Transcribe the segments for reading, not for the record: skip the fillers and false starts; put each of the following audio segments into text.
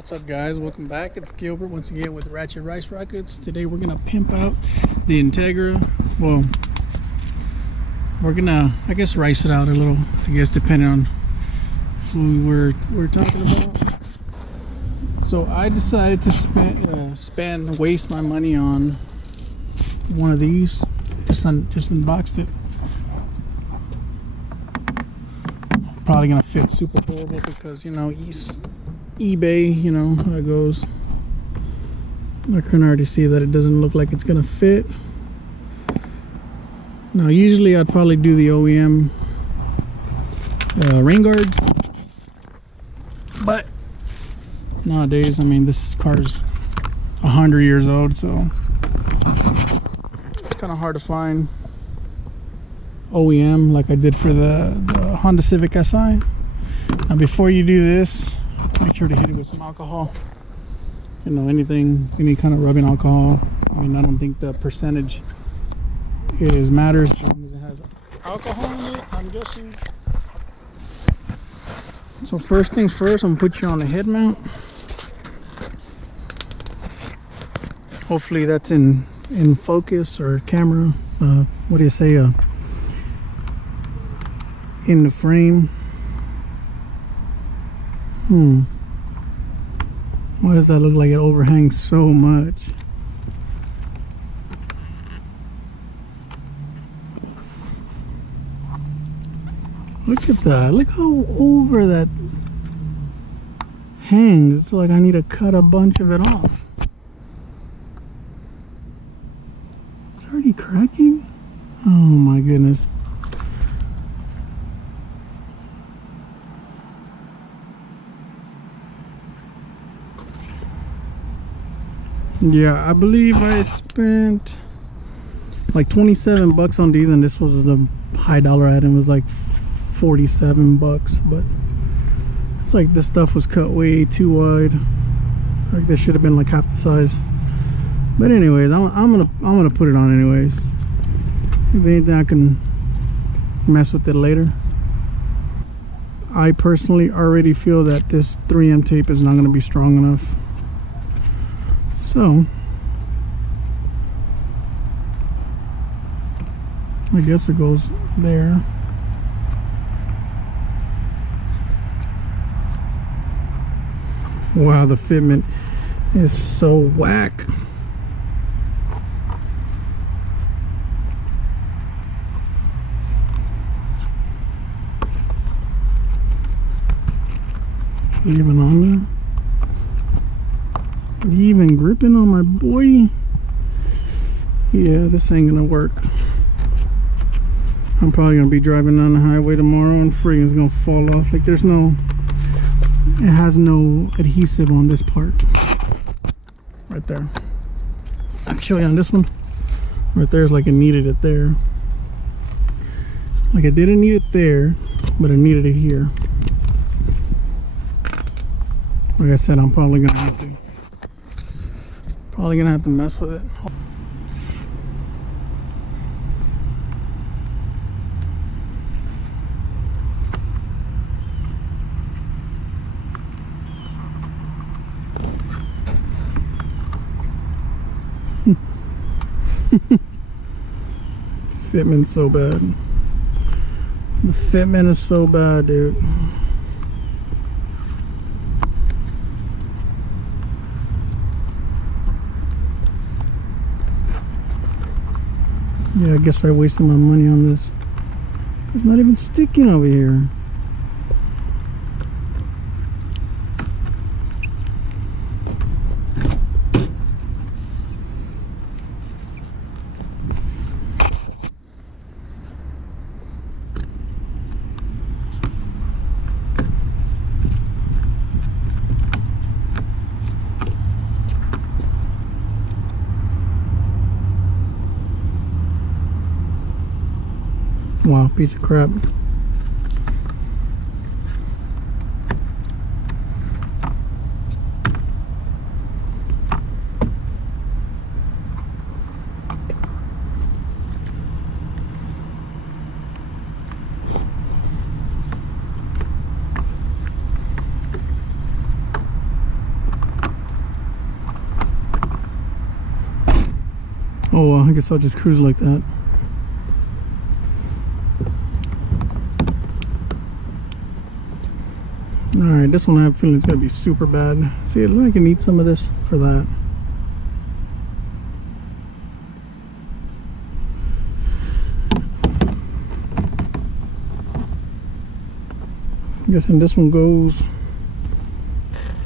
What's up, guys? Welcome back. It's Gilbert once again with Ratchet Rice Rockets. Today we're gonna pimp out the Integra. Well, we're gonna, I guess, rice it out a little, I guess, depending on who we're talking about. So I decided to waste my money on one of these. Just unboxed it. Probably gonna fit super horrible because, you know, eBay, you know how it goes. I can already see that it doesn't look like it's gonna fit. Now usually I'd probably do the OEM rain guards, but nowadays, I mean, this car's 100 years old, so it's kind of hard to find OEM like I did for the Honda Civic Si. Now before you do this, make sure to hit it with some alcohol. You know, any kind of rubbing alcohol. I mean, I don't think the percentage matters as long as it has alcohol in it, I'm guessing. So first things first, I'm gonna put you on the head mount. Hopefully that's in focus or camera. What do you say? In the frame. Why does that look like it overhangs so much? Look at that. Look how over that hangs. It's like I need to cut a bunch of it off. It's already cracking? Oh my goodness. Yeah, I believe I spent like 27 bucks on these, and this was the high dollar item. It was like 47 bucks, but it's like this stuff was cut way too wide. Like this should have been like half the size. But anyways, I'm gonna put it on anyways. If anything, I can mess with it later. I personally already feel that this 3M tape is not gonna be strong enough. So I guess it goes there. Wow, the fitment is so whack. Even on there? Are you even gripping on my boy? Yeah, this ain't gonna work. I'm probably gonna be driving down the highway tomorrow and friggin' it's gonna fall off. Like it has no adhesive on this part. Right there. I can show you on this one. Right there is like it needed it there. Like I didn't need it there, but I needed it here. Like I said, I'm probably gonna have to mess with it. Fitment's so bad. The fitment is so bad, dude. Yeah, I guess I wasted my money on this. It's not even sticking over here. Wow, piece of crap. Oh well, I guess I'll just cruise like that. Alright, this one I have a feeling it's gonna be super bad. See, I can eat some of this for that. I'm guessing this one goes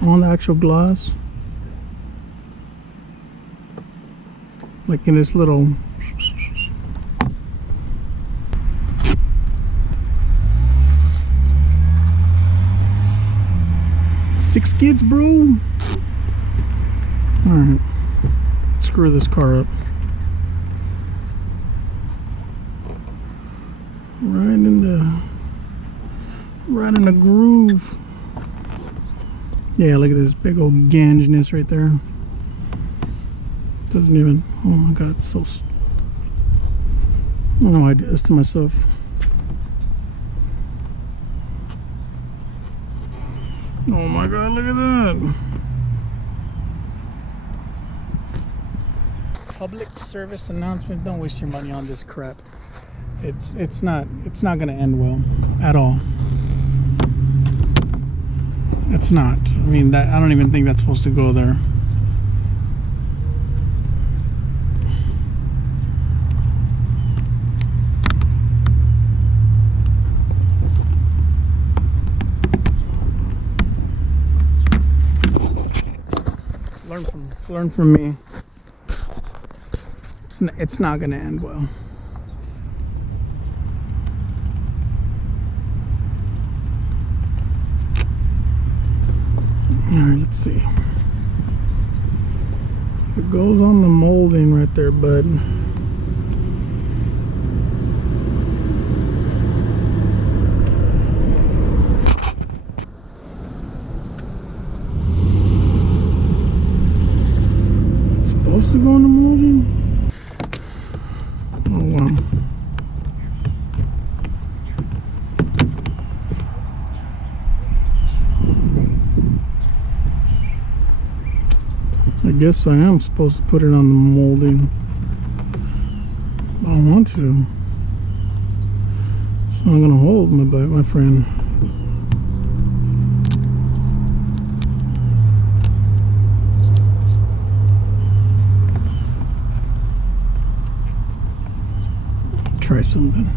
on the actual glass, like in this little six kids, bro. All right, screw this car up. Right in the groove. Yeah, look at this big old gangeness right there. Doesn't even, oh my god, it's so, I don't know why I do this to myself. Oh my god, look at that. Public service announcement, don't waste your money on this crap. It's not gonna end well at all. It's not. I mean, that I don't even think that's supposed to go there. Learn from me. It's not gonna end well. Alright, let's see. It goes on the molding right there, bud. It's supposed to go on the molding? Oh wow. I guess I am supposed to put it on the molding. I don't want to. It's not gonna hold, my friend. Try something.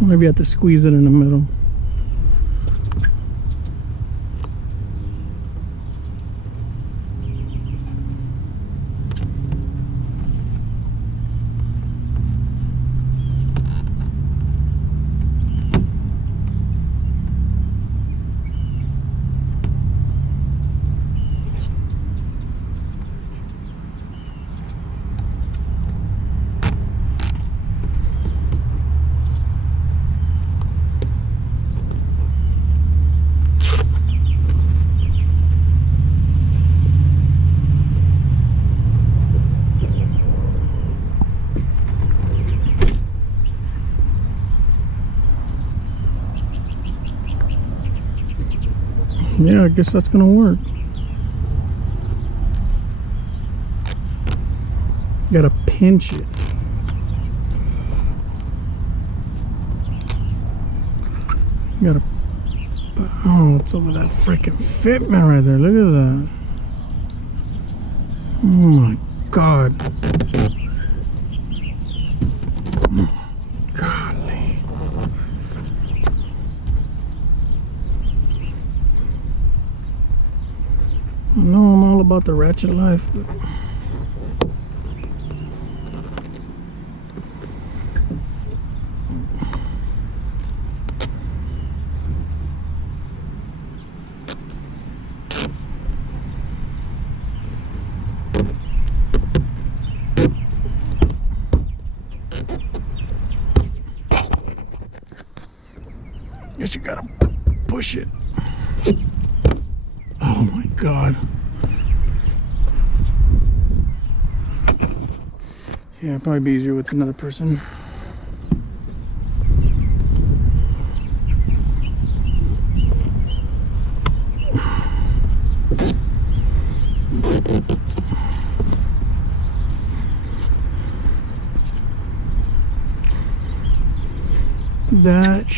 Maybe I have to squeeze it in the middle. Yeah, I guess that's gonna work. You gotta pinch it. You gotta, oh, it's over that freaking fitment right there. Look at that. Oh my god. Golly. I know I'm all about the ratchet life, but guess you gotta push it. Oh my god. Yeah, it'd probably be easier with another person.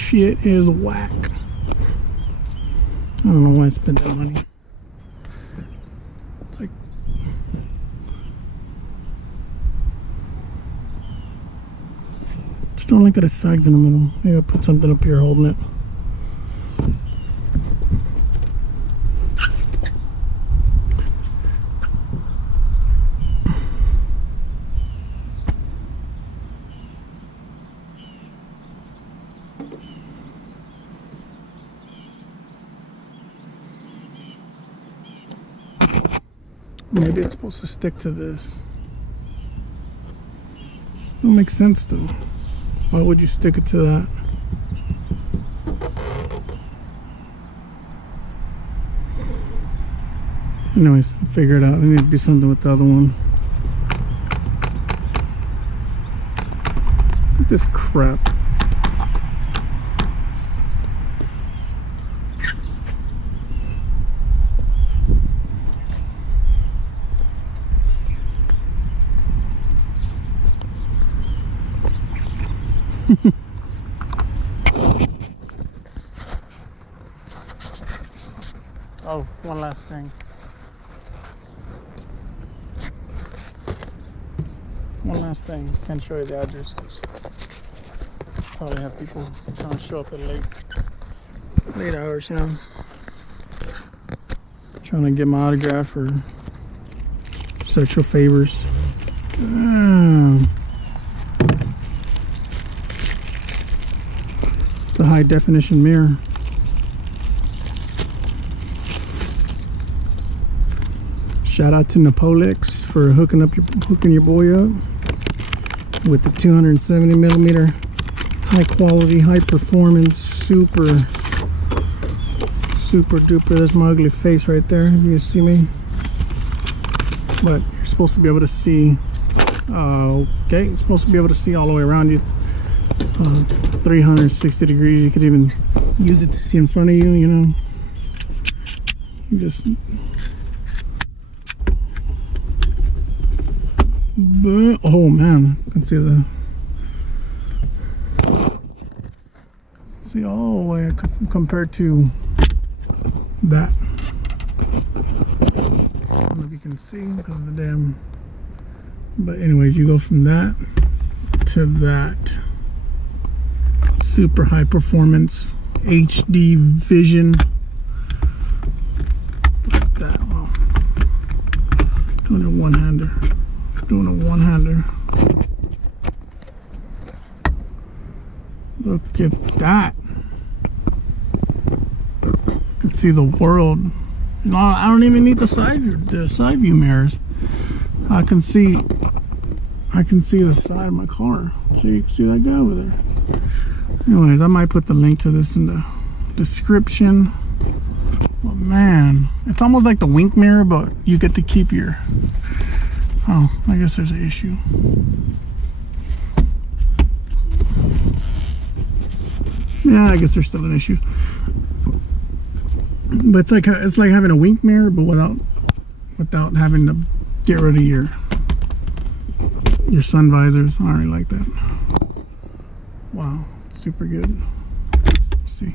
shit is whack. I don't know why I spent that money. It's like, just don't like that it sags in the middle. Maybe I'll put something up here holding it. Maybe it's supposed to stick to this. Don't make sense though. Why would you stick it to that? Anyways, figure it out. I need to do something with the other one. Look at this crap. Oh, one last thing. One last thing. Can't show you the address. Probably have people trying to show up at late hours, you know. Trying to get my autograph or sexual favors. It's a high definition mirror. Shout out to Napolex for hooking your boy up with the 270 millimeter high quality, high performance, super duper. That's my ugly face right there. You can see me, but you're supposed to be able to see. Okay, you're supposed to be able to see all the way around you, 360 degrees. You could even use it to see in front of you. You know, you just. But, oh man, you can see all the way compared to that. I don't know if you can see because of the damn. But anyways, you go from that to that. Super high performance HD vision. Look at that. Wow. Doing a one-hander. Doing a one-hander. Look at that. You can see the world. No, I don't even need the side view mirrors. I can see the side of my car. See that guy over there. Anyways, I might put the link to this in the description. But man, it's almost like the wink mirror, but you get to keep your. Oh, I guess there's an issue. Yeah, I guess there's still an issue. But it's like having a wink mirror, but without having to get rid of your sun visors. I really like that. Wow, super good. Let's see.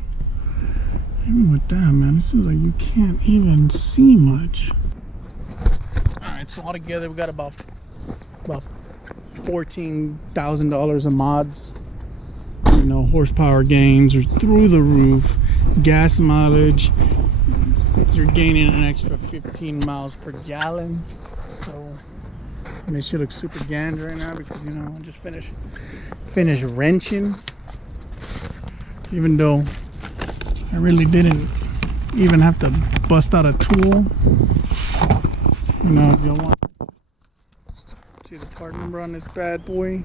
Even with that, man, it seems like you can't even see much. So altogether we got about $14,000 of mods. You know, horsepower gains are through the roof. Gas mileage, you're gaining an extra 15 miles per gallon. So I mean, she looks super gander right now because, you know, I just finished wrenching. Even though I really didn't even have to bust out a tool. You know, if you want see the part number on this bad boy,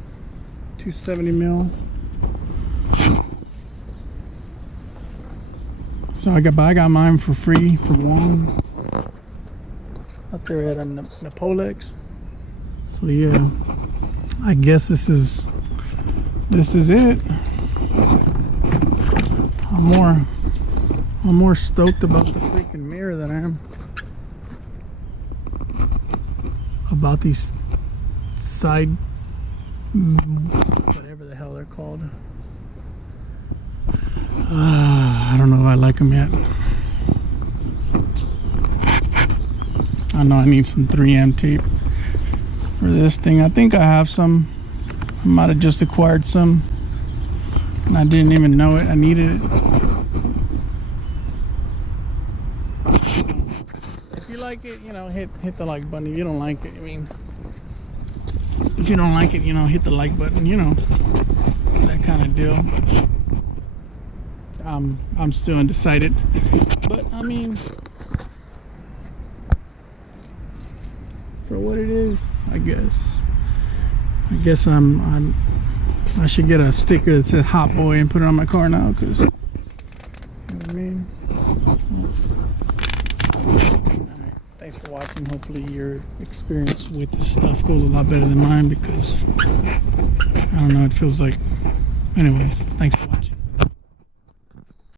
270 mil. So I got mine for free from Wong up there at Napolex. So yeah, I guess this is it. I'm more stoked about the freaking mirror than I am about these side, whatever the hell they're called. I don't know if I like them yet. I know I need some 3M tape for this thing. I think I have some. I might have just acquired some and I didn't even know it. I needed it. If you like it, you know, hit the like button. If you don't like it, I mean, if you don't like it, you know, hit the like button, you know, that kind of deal. I'm still undecided, but I mean, for what it is, I guess I should get a sticker that says Hot Boy and put it on my car now, because, you know what I mean? Alright, thanks for watching. Hopefully your experience with this stuff goes a lot better than mine, because I don't know, it feels like, anyways, thanks for watching.